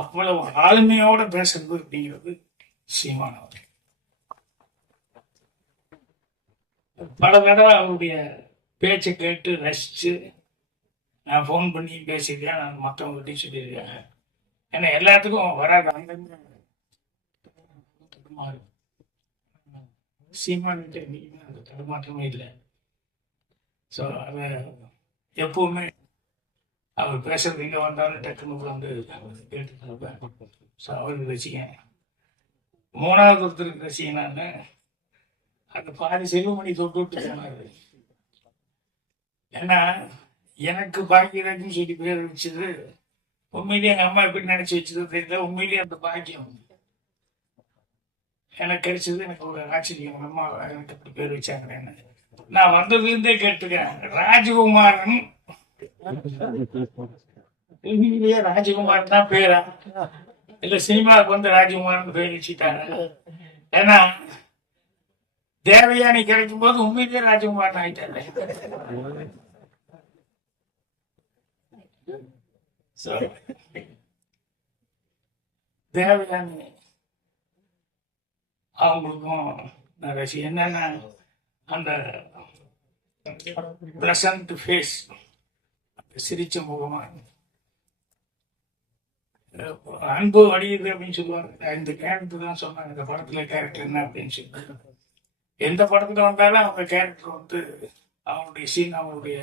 அவ்வளவு ஆளுமையோட பேசுறது அப்படிங்கிறது சீமான் அவர் பல தடவை அவருடைய பேச்சை கேட்டு ரசிச்சு நான் ஃபோன் பண்ணி பேசியிருக்கேன் நான் மற்றவங்ககிட்டையும் சொல்லியிருக்கேன். ஏன்னா எல்லாத்துக்கும் வராது அங்கங்க தடுமாறு சீமான்கிட்ட இன்னைக்குமே அந்த தடுமாற்றமே இல்லை. ஸோ அதை எப்பவுமே அவர் பேசுறது இங்கே வந்தாலும் டக்குன்னு வந்து கேட்டு ஸோ அவருக்கு ரசிகன் மூணாவது ஒருத்தருக்கு ரசிகன் அந்த பாதி செல்வமணி தொட்டு விட்டு சொன்னாரு ஏன்னா எனக்கு பாக்கியராஜ்னு சொல்லி பேர் வச்சது உண்மையிலேயே எங்க அம்மா எப்படி நினைச்சு வச்சது தெரியல உண்மையிலேயே அந்த பாக்கியம் எனக்கு கிடைச்சது எனக்கு ஒரு ஆச்சரியம். அம்மா எனக்கு அப்படி பேர் வச்சாங்க நான் வந்ததுலேருந்தே கேட்டுக்கிறேன் ராஜகுமாரன் உண்மையிலேயே ராஜகுமாரன் தான் பேரா? இல்ல சினிமாவுக்கு வந்து ராஜகுமாரன் பேர் வச்சுட்டாங்க ஏன்னா தேவயானி கிடைக்கும் போது உண்மையிலேயே ராஜகுமார் ஆயிட்டாரு. So, தேவயானி அவங்களுக்கும் நான் ரசி என்னன்னா அந்த பிரசன்ட் ஃபேஸ் சிரிச்ச முகமா அன்பு அடியுது அப்படின்னு சொல்லுவாங்க. இந்த கேரக்டர் தான் சொன்னாங்க இந்த படத்துல கேரக்டர் என்ன அப்படின்னு சொல்லி எந்த படத்துல வந்தாலும் அவங்க கேரக்டர் வந்து அவங்களுடைய சீன் அவங்களுடைய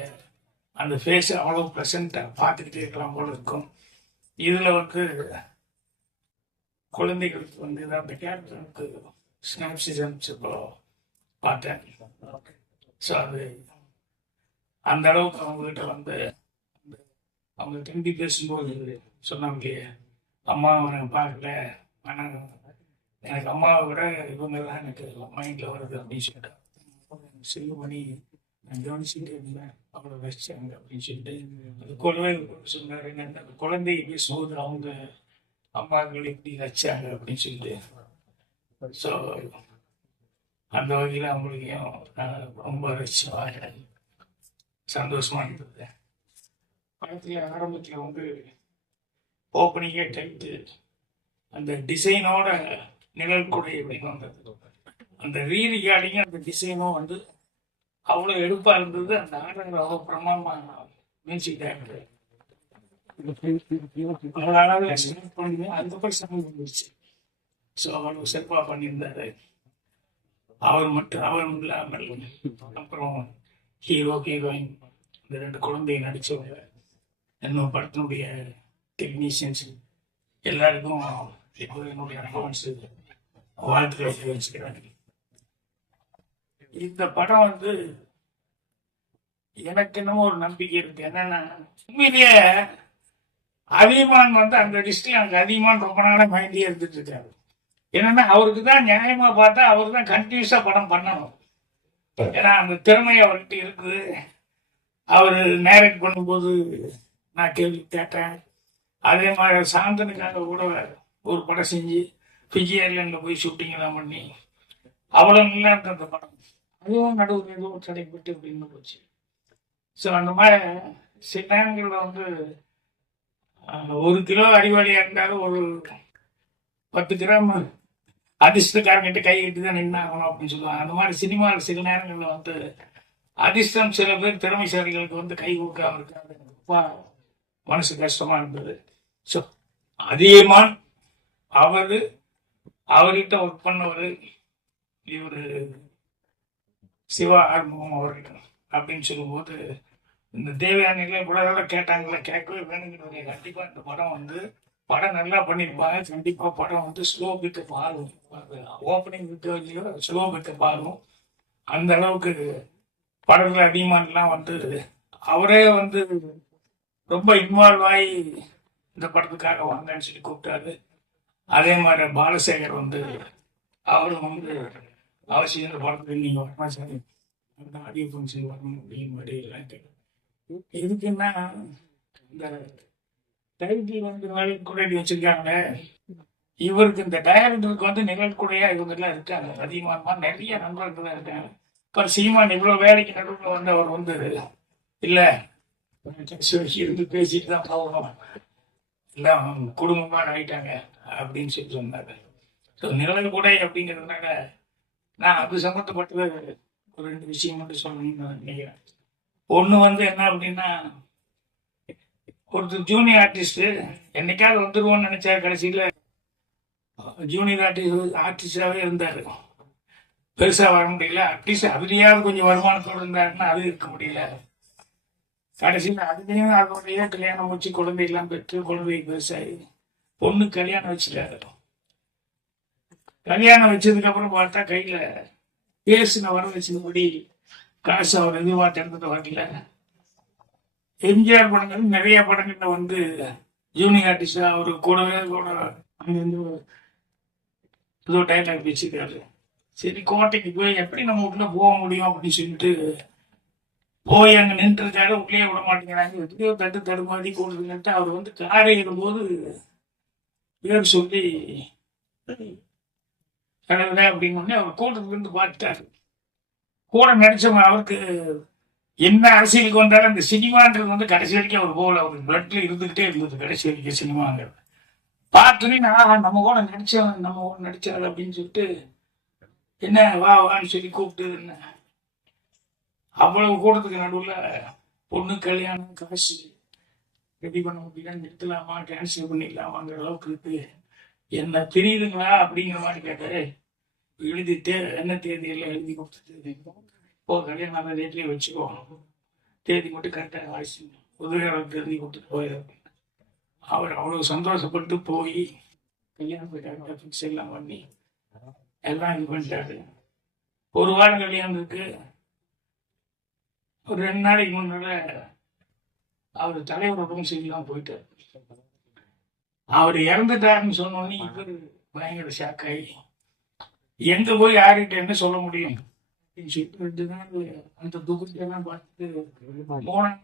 அந்த ஃபேஸ் அவ்வளோ ப்ளசண்ட்டாக பார்த்துக்கிட்டே இருக்கலாம் போல இருக்கும். இதில் வந்து குழந்தைகளுக்கு வந்து இது அந்த கேரக்டருக்கு ஸ்னாப்சிசன்ஸ் இப்போ பார்த்தேன். ஸோ அது அந்த அளவுக்கு அவங்ககிட்ட வந்து அவங்க திரும்பி பேசும்போது சொன்னாங்க அம்மா அவனை பார்க்கல. ஆனால் எனக்கு அம்மாவை விட இவங்க தான் எனக்கு மைண்டில் வருது அப்படின்னு சொல்லிட்டு செல்லுமணி நான் கவனிச்சுட்டு இருந்தேன். அவளை வச்சாங்க அப்படின்னு சொல்லிட்டு அது குழந்தை சொன்னார். என்னன்னா, அந்த குழந்தை பேசும்போது அவங்க அம்மாக்கள் எப்படி வச்சாங்க? அப்படின்னு சொல்லிட்டு. ஸோ அந்த வகையில் அவங்களையும் ரொம்ப ரசிச்சு சந்தோஷமாக இருந்தது. படத்தில் ஆரம்பத்தில் வந்து ஓப்பனிங்கே டைட்டு அந்த டிசைனோட நிழல் கொடை அப்படின்னு வந்தது? அந்த ரீ ரிகார்டிங் அந்த டிசைனும் வந்து அவ்வளோ எடுப்பாக இருந்தது அந்த ஆர்டர் அவ்வளோ பிரமாமா மியூசிக் டைரக்டர் அதனால ஸ்டார்ட் பண்ணி அதுக்கப்புறம் வந்துருச்சு ஸோ அவ்வளோ சிறப்பாக பண்ணியிருந்தாரு. அவர் மட்டும் அவர் இல்லாமல் அப்புறம் ஹீரோ ஹீரோயின் இந்த ரெண்டு குழந்தைய நடிச்சவங்க. இன்னும் படத்தினுடைய டெக்னீஷியன்ஸ் எல்லாருக்கும் என்னுடைய அட்வான்ஸ் வாழ்த்துக்களை தெரிவிச்சுக்கிறேன். இந்த படம் வந்து எனக்கு என்னமோ ஒரு நம்பிக்கை இருக்கு. என்னன்னா உண்மையிலேயே அதிகமான் வந்து அந்த டிஸ்ட்ரிக்ட் அங்கே அதிகமான் ரொம்ப நாளாக மைண்ட்லயே இருந்துட்டு இருக்காரு. என்னன்னா அவருக்கு தான் நியாயமா பார்த்தா அவர் தான் கண்டினியூஸா படம் பண்ணணும். ஏன்னா அந்த திறமை அவர்கிட்ட இருக்குது. அவர் நேரக்ட் பண்ணும்போது நான் கேள்வி கேட்டேன். அதே மாதிரி சாந்தனுக்காக கூட ஒரு படம் செஞ்சு ஃபிஜி ஐலண்ட்ல போய் ஷூட்டிங் எல்லாம் பண்ணி அவ்வளோ நல்லா இருந்த அந்த படம். அதுவும் நடுவில் ஏதோ தடைப்பட்டு அப்படின்னு போச்சு. ஸோ அந்த மாதிரி சில நேரங்களில் வந்து ஒரு கிலோ அடிவாளியாக இருந்தாலும் ஒரு பத்து கிராம் அதிர்ஷ்டக்காரங்கிட்ட கை கட்டி தான் நின்னாகணும் அப்படின்னு சொல்லுவாங்க. அந்த மாதிரி சினிமாவில் சில நேரங்களில் வந்து அதிர்ஷ்டம் சில பேர் திறமைசாலிகளுக்கு வந்து கை கொடுக்காம இருக்காது மனசு கஷ்டமா இருந்தது. ஸோ அதிகமான் அவரு அவர்கிட்ட ஒர்க் பண்ணவர் இவரு சிவா ஆர்முகம் அவர்கள் அப்படின்னு சொல்லும்போது இந்த தேவயானில கூட எல்லாம் கேட்டாங்களே கேட்கவே வேணுங்கிறவங்க கண்டிப்பாக இந்த படம் வந்து படம் நல்லா பண்ணியிருப்பாங்க. கண்டிப்பாக படம் வந்து ஸ்லோ பிக்கப் ஆகும் ஓப்பனிங் இருக்கோ இல்லையோ ஸ்லோ பிக்கப் ஆகும் அந்த அளவுக்கு படத்துல அதிகமானலாம் வந்து அவரே வந்து ரொம்ப இன்வால்வ் ஆகி இந்த படத்துக்காக வாங்கன்னு சொல்லி கூப்பிட்டாரு. அதே மாதிரி பாலசேகர் வந்து அவரும் வந்து அவசியம் இந்த படத்துக்கு நீங்கள் வரணும் சார் அந்த ஆடியோ ஃபங்க்ஷன் வரணும் அப்படின்னு மாதிரி எல்லாம் கேட்டேன் இதுக்குன்னா இந்த டைட்டில் வந்து நிழற்குடையடி வச்சுருக்காங்க. இவருக்கு இந்த டைரக்டருக்கு வந்து நிகழ்கூடையா இவங்கெல்லாம் இருக்காங்க. அதிகமாக நிறைய நண்பர்கள் தான் இருக்காங்க. இப்போ சீமான் இவ்வளோ வேலைக்கு நடுவில் வந்து அவர் வந்து இல்லை இருந்து பேசிட்டு தான் போகணும் எல்லாம் குடும்பமாக ஆயிட்டாங்க அப்படின்னு சொல்லி சொன்னாங்க. ஸோ நிழல் கொடை அப்படிங்கிறதுனால நான் அது சம்மந்தப்பட்டது ஒரு ரெண்டு விஷயம் மட்டும் சொல்லணும்னு நினைக்கிறேன். ஒன்று வந்து என்ன அப்படின்னா ஒருத்தர் ஜூனியர் ஆர்டிஸ்ட்டு என்னைக்காவது வந்துருவோம்னு நினச்சா கடைசியில். ஜூனியர் ஆர்டிஸ்ட் ஆர்டிஸ்டாகவே இருந்தார். பெருசாக வர முடியல. அட்லீஸ்ட் அதுலேயாவது கொஞ்சம் வருமானத்தோடு இருந்தாருன்னா அது இருக்க முடியல. கடைசியில் அதுலேயும் அதோடைய கல்யாணம் வச்சு குழந்தையெல்லாம் பெற்று குழந்தை பெருசாகி பொண்ணு கல்யாணம் வச்சுட்டாரு. கல்யாணம் வச்சதுக்கப்புறம் பார்த்தா கையில் பேசின வர வச்சதுபடி காசு அவர் எதிர்பார்த்து திறந்துட்டு வரல. எம்ஜிஆர் படங்கள் நிறைய படங்கள்ல வந்து ஜூனியர் ஆர்டிஸ்டா அவர் கூடவே கூட அங்கிருந்து ஏதோ டைலாக் பேசிக்கிறாரு சரி கோட்டைக்கு போய் எப்படி நம்ம உள்ள போக முடியும் அப்படின்னு சொல்லிட்டு போய் அங்க நின்றுருக்காரு உள்ளே விட மாட்டேங்கிறாங்க. எப்படியோ தட்டு தடுமாறி கூடுதுன்ட்டு அவர் வந்து காரை ஏறும்போது பேர் சொல்லி கடவுளே அப்படின்னு அவர் கூட்டத்துக்கு இருந்து பார்த்துட்டாரு கூட நடிச்சவங்க அவருக்கு என்ன அரசியலுக்கு வந்தாலும் அந்த சினிமான்றது வந்து கடைசி வரைக்கும் அவர் போகல. அவர் பிளட்ல இருந்துகிட்டே இருந்தது கடைசி வரைக்கும் சினிமாங்கிறது. பார்த்தோன்னே நான் நம்ம கூட நடிச்சவன் நம்ம கூட நடிச்சாரு அப்படின்னு சொல்லிட்டு என்ன வா வான்னு சொல்லி கூப்பிட்டு என்ன அவ்வளவு கூட்டத்துக்கு நடுவில் பொண்ணு கல்யாணம் காசு ரெடி பண்ண முடியல நிறுத்தலாமா கேன்சல் பண்ணிடலாமாங்கிற அளவுக்கு இருக்கு. என்ன தெரியுதுங்களா அப்படிங்கிற மாதிரி கேட்டாரு. எழுதி தே என்ன தேதியெல்லாம் எழுதி கொடுத்துட்டு இப்போ கல்யாணம் அந்த டேட்லேயே வச்சுக்கோ. தேதி மட்டும் கரெக்டாக வாய்ஸ் உதவியாளருக்கு எழுதி கொடுத்துட்டு போயிரு அவர் அவ்வளோ சந்தோஷப்பட்டு போய் கல்யாணம் போயிட்டாங்க ஃபிக்ஸ் எல்லாம் பண்ணி எல்லாம் இது பண்ணிட்டாரு. ஒரு வாரம் கல்யாணம் இருக்குது ஒரு ரெண்டு நாளைக்கு முன்னால அவர் தலைவர் உடம்பு சரியில்லாம போயிட்டார். அவர் இறந்துட்டாருன்னு சொன்னோன்னே இவர் பயங்கர ஷாக் ஆகி எங்க போய் யார்கிட்ட என்ன சொல்ல முடியும்? அந்த துக்கத்தெல்லாம் பார்த்துட்டு போனேன்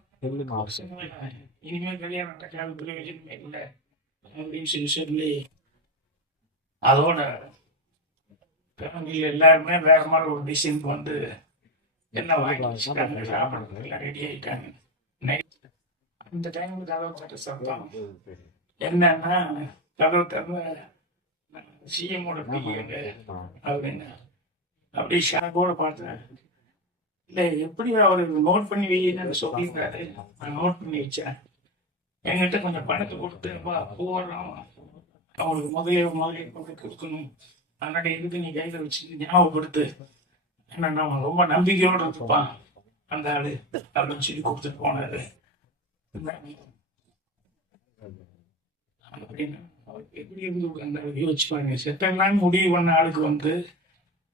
வருஷங்களா இனிமே கல்யாணம் நடக்காத பிரயோஜனமே இல்லை அப்படின்னு சொல்லி சொல்லி அதோட ஃபேமிலியில் எல்லாருமே வேற மாதிரி ஒரு டிசைனுக்கு வந்து என்ன வாங்கி வச்சுட்டாங்க சாப்பிட்றது எல்லாம் ரெடி ஆயிட்டாங்க. நைட் அந்த டைமுக்கு கதவு தட்ட சத்தம் என்னன்னா கதவு திறந்து சிஎம்மோட பிடிங்க அப்படின்னு. அப்படியே ஷாக்கோட பார்த்தேன் இல்லை எப்படி அவர் நோட் பண்ணி வைன்னு சொல்லியிருக்காரு. நான் நோட் பண்ணி வச்சேன். என்கிட்ட கொஞ்சம் பணத்தை கொடுத்து போடுறோம் அவங்களுக்கு முதலே முதலே கொடுத்து இருக்கணும் அதனால எதுக்கு நீ கையில் வச்சு ஞாபகப்படுத்து? என்னன்னா ரொம்ப நம்பிக்கையோடு இருப்பான். அந்த ஆளு அப்படின்னு சொல்லி கொடுத்துட்டு போனாரு. அப்படின்னு அவருக்கு எப்படி இருந்து அந்த யோசிச்சு பாருங்க செட்டெல்லாம் முடிவு பண்ண ஆளுக்கு வந்து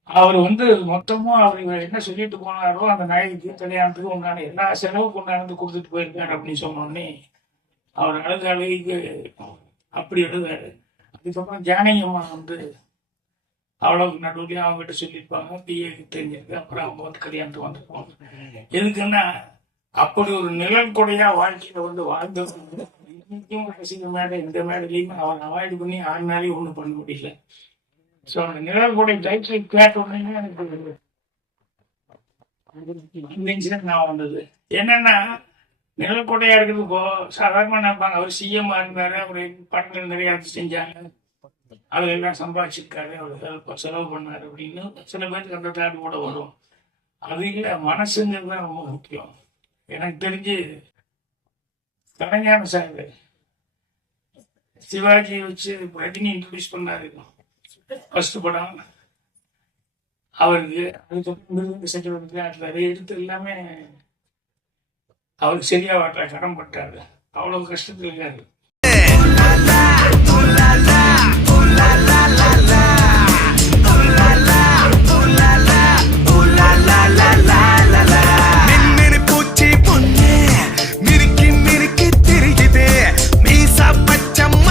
அவர் வந்து மொத்தமும் அவர் என்ன சொல்லிட்டு போனாரோ அந்த நாய்க்கு கல்யாணத்துக்கு உண்டான எல்லா செலவுக்கு உண்டானது கொடுத்துட்டு போயிருக்காரு அப்படின்னு சொன்னோடனே அவர் அழுத அழுகைக்கு அப்படி எழுதாரு அதுக்கப்புறம் ஜானகி அம்மா வந்து அவ்வளவு நடுவுலையும் அவங்க கிட்ட சொல்லியிருப்பாங்க. பிஏ தெரிஞ்சிருக்கு. அப்புறம் அவங்க வந்து கல்யாணத்துக்கு வந்துருப்பாங்க எதுக்குன்னா அப்படி ஒரு நிழல் கொடையா வாழ்க்கையில வந்து வாழ்ந்தவங்க இன்னைக்கும் ரசிக மேடை இந்த மேடையிலையுமே அவன் அவாய்டு பண்ணி ஆறு நாளையும் ஒன்றும் பண்ண முடியல. ஸோ அந்த நிழல் கொடை சைட் கேட்ட உடனே எனக்கு நான் வந்தது. என்னன்னா நிழல் கொடையா இருக்கிறது இப்போ சாதாரணமாக நினைப்பாங்க. அவர் சிஎம் இருந்தாரு அவர் படங்கள் நிறைய செஞ்சாங்க. அவர் எல்லாம் சம்பாதிச்சிருக்காரு அவர் ஹெல்ப் செலவு பண்ணாரு அப்படின்னு சில பேருக்கு அந்த தாட் கூட வரும். அது இல்லை மனசுங்கிறது தான் ரொம்ப முக்கியம். எனக்கு தெரிஞ்சு கலைஞான சார் சிவாஜியை வச்சு ரஜினி இன்ட்ரடியூஸ் பண்ணாரு. ஃபர்ஸ்ட் படம். அவருக்கு அதுக்கப்புறம் மிருதங்க சக்கரவர்த்தி அதில் அதை எடுத்து எல்லாமே அவருக்கு சரியா வாட்டா கடன் பட்டாரு. அவ்வளவு கஷ்டத்தில் இருக்காரு. la la la.